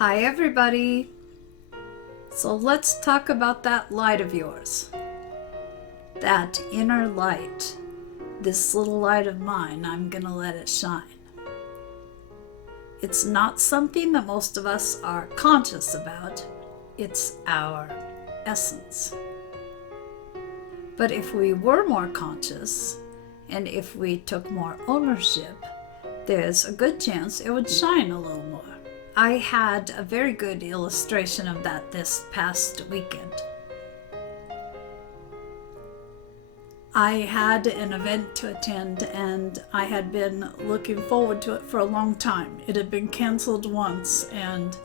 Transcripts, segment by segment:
Hi, everybody. So let's talk about that light of yours. That inner light. This little light of mine, I'm going to let it shine. It's not something that most of us are conscious about. It's our essence. But if we were more conscious, and if we took more ownership, there's a good chance it would shine a little more. I had a very good illustration of that this past weekend. I had an event to attend and I had been looking forward to it for a long time. It had been canceled once and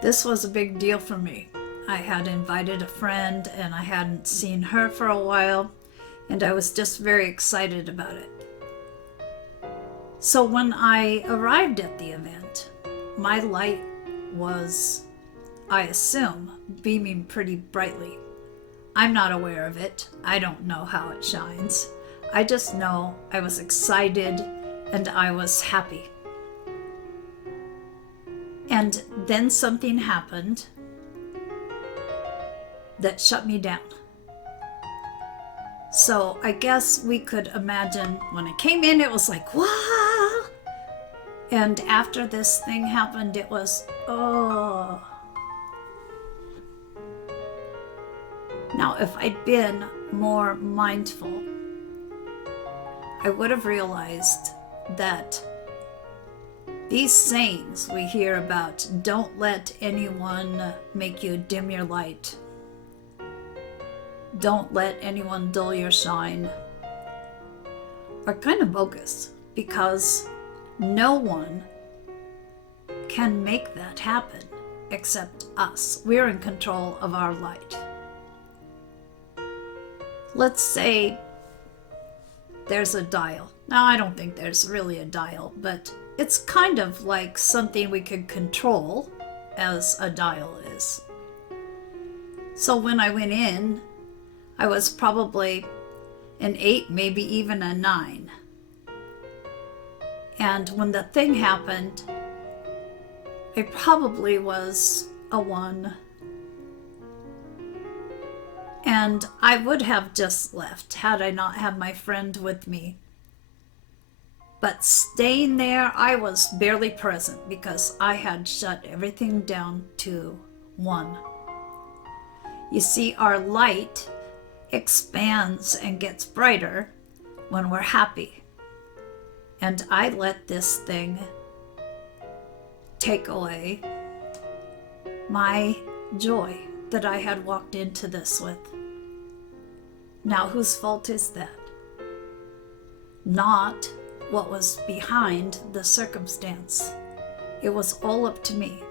this was a big deal for me. I had invited a friend and I hadn't seen her for a while and I was just very excited about it. So when I arrived at the event, my light was, I assume, beaming pretty brightly. I'm not aware of it. I don't know how it shines. I just know I was excited and I was happy. And then something happened that shut me down. So I guess we could imagine when I came in, it was like, wow. And after this thing happened, it was, oh. Now, if I'd been more mindful, I would have realized that these sayings we hear about, don't let anyone make you dim your light, don't let anyone dull your shine, are kind of bogus because no one can make that happen except us. We're in control of our light. Let's say there's a dial. Now, I don't think there's really a dial, but it's kind of like something we could control as a dial is. So when I went in, I was probably an 8, maybe even a 9. And when the thing happened, I probably was a 1. And I would have just left had I not had my friend with me. But staying there, I was barely present because I had shut everything down to 1. You see, our light expands and gets brighter when we're happy. And I let this thing take away my joy that I had walked into this with. Now, whose fault is that? Not what was behind the circumstance. It was all up to me.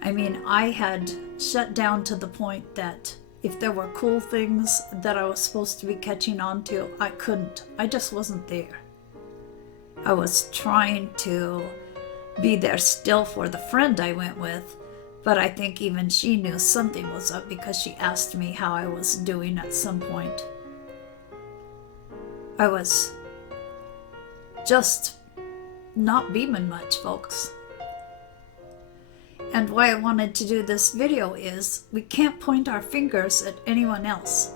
I mean, I had shut down to the point that if there were cool things that I was supposed to be catching on to, I couldn't. I just wasn't there. I was trying to be there still for the friend I went with, but I think even she knew something was up because she asked me how I was doing at some point. I was just not beaming much, folks. And why I wanted to do this video is we can't point our fingers at anyone else.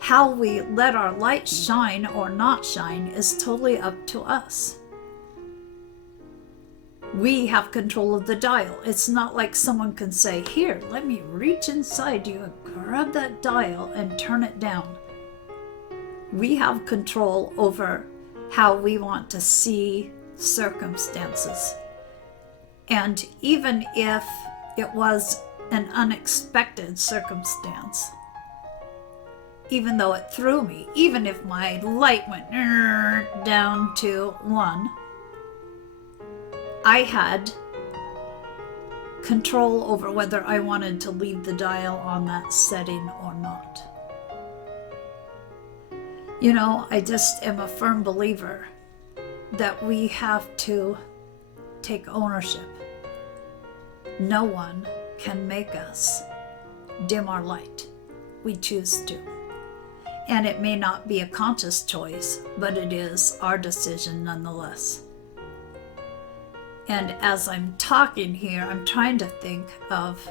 How we let our light shine or not shine is totally up to us. We have control of the dial. It's not like someone can say, here, let me reach inside you and grab that dial and turn it down. We have control over how we want to see circumstances. And even if it was an unexpected circumstance, even though it threw me, even if my light went down to 1, I had control over whether I wanted to leave the dial on that setting or not. You know, I just am a firm believer that we have to take ownership. No one can make us dim our light. We choose to. And it may not be a conscious choice, but it is our decision nonetheless. And as I'm talking here, I'm trying to think of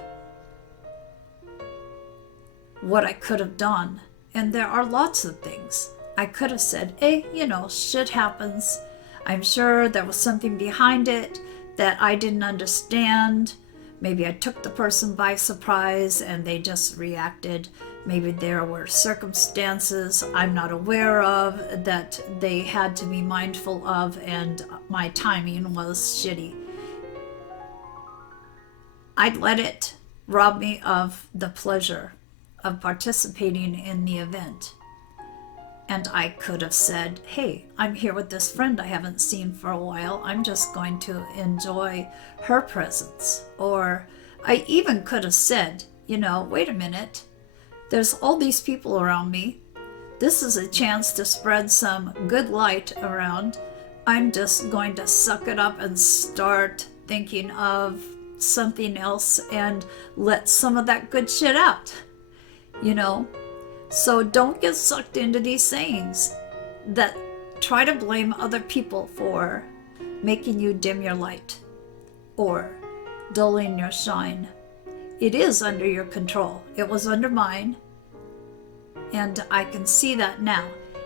what I could have done. And there are lots of things. I could have said, hey, shit happens. I'm sure there was something behind it that I didn't understand. Maybe I took the person by surprise and they just reacted. Maybe there were circumstances I'm not aware of that they had to be mindful of, and my timing was shitty. I'd let it rob me of the pleasure of participating in the event. And I could have said, hey, I'm here with this friend I haven't seen for a while. I'm just going to enjoy her presence. Or I even could have said, wait a minute. There's all these people around me. This is a chance to spread some good light around. I'm just going to suck it up and start thinking of something else and let some of that good shit out. So don't get sucked into these sayings that try to blame other people for making you dim your light or dulling your shine. It is under your control. It was under mine, and I can see that now.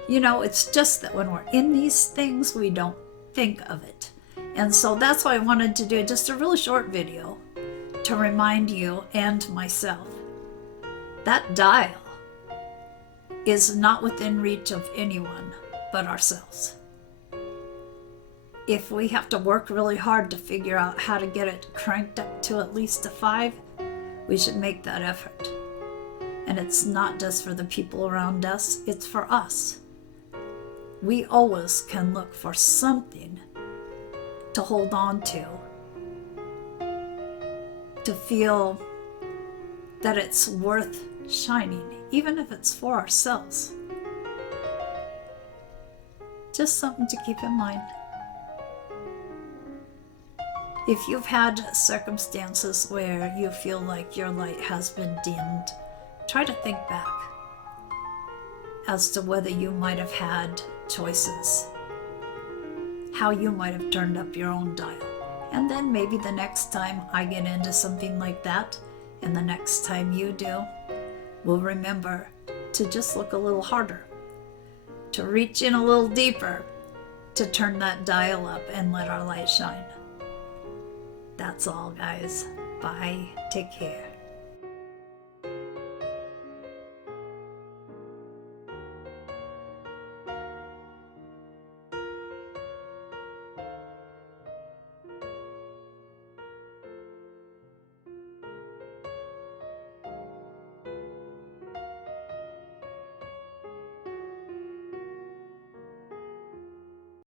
It's just that when we're in these things, we don't think of it. And so that's why I wanted to do just a really short video to remind you and myself that dial is not within reach of anyone but ourselves. If we have to work really hard to figure out how to get it cranked up to at least a 5, we should make that effort. And it's not just for the people around us, it's for us. We always can look for something to hold on to feel that it's worth shining, even if it's for ourselves. Just something to keep in mind. If you've had circumstances where you feel like your light has been dimmed, try to think back as to whether you might have had choices, how you might have turned up your own dial. And then maybe the next time I get into something like that, and the next time you do, we'll remember to just look a little harder, to reach in a little deeper, to turn that dial up and let our light shine. That's all, guys. Bye. Take care.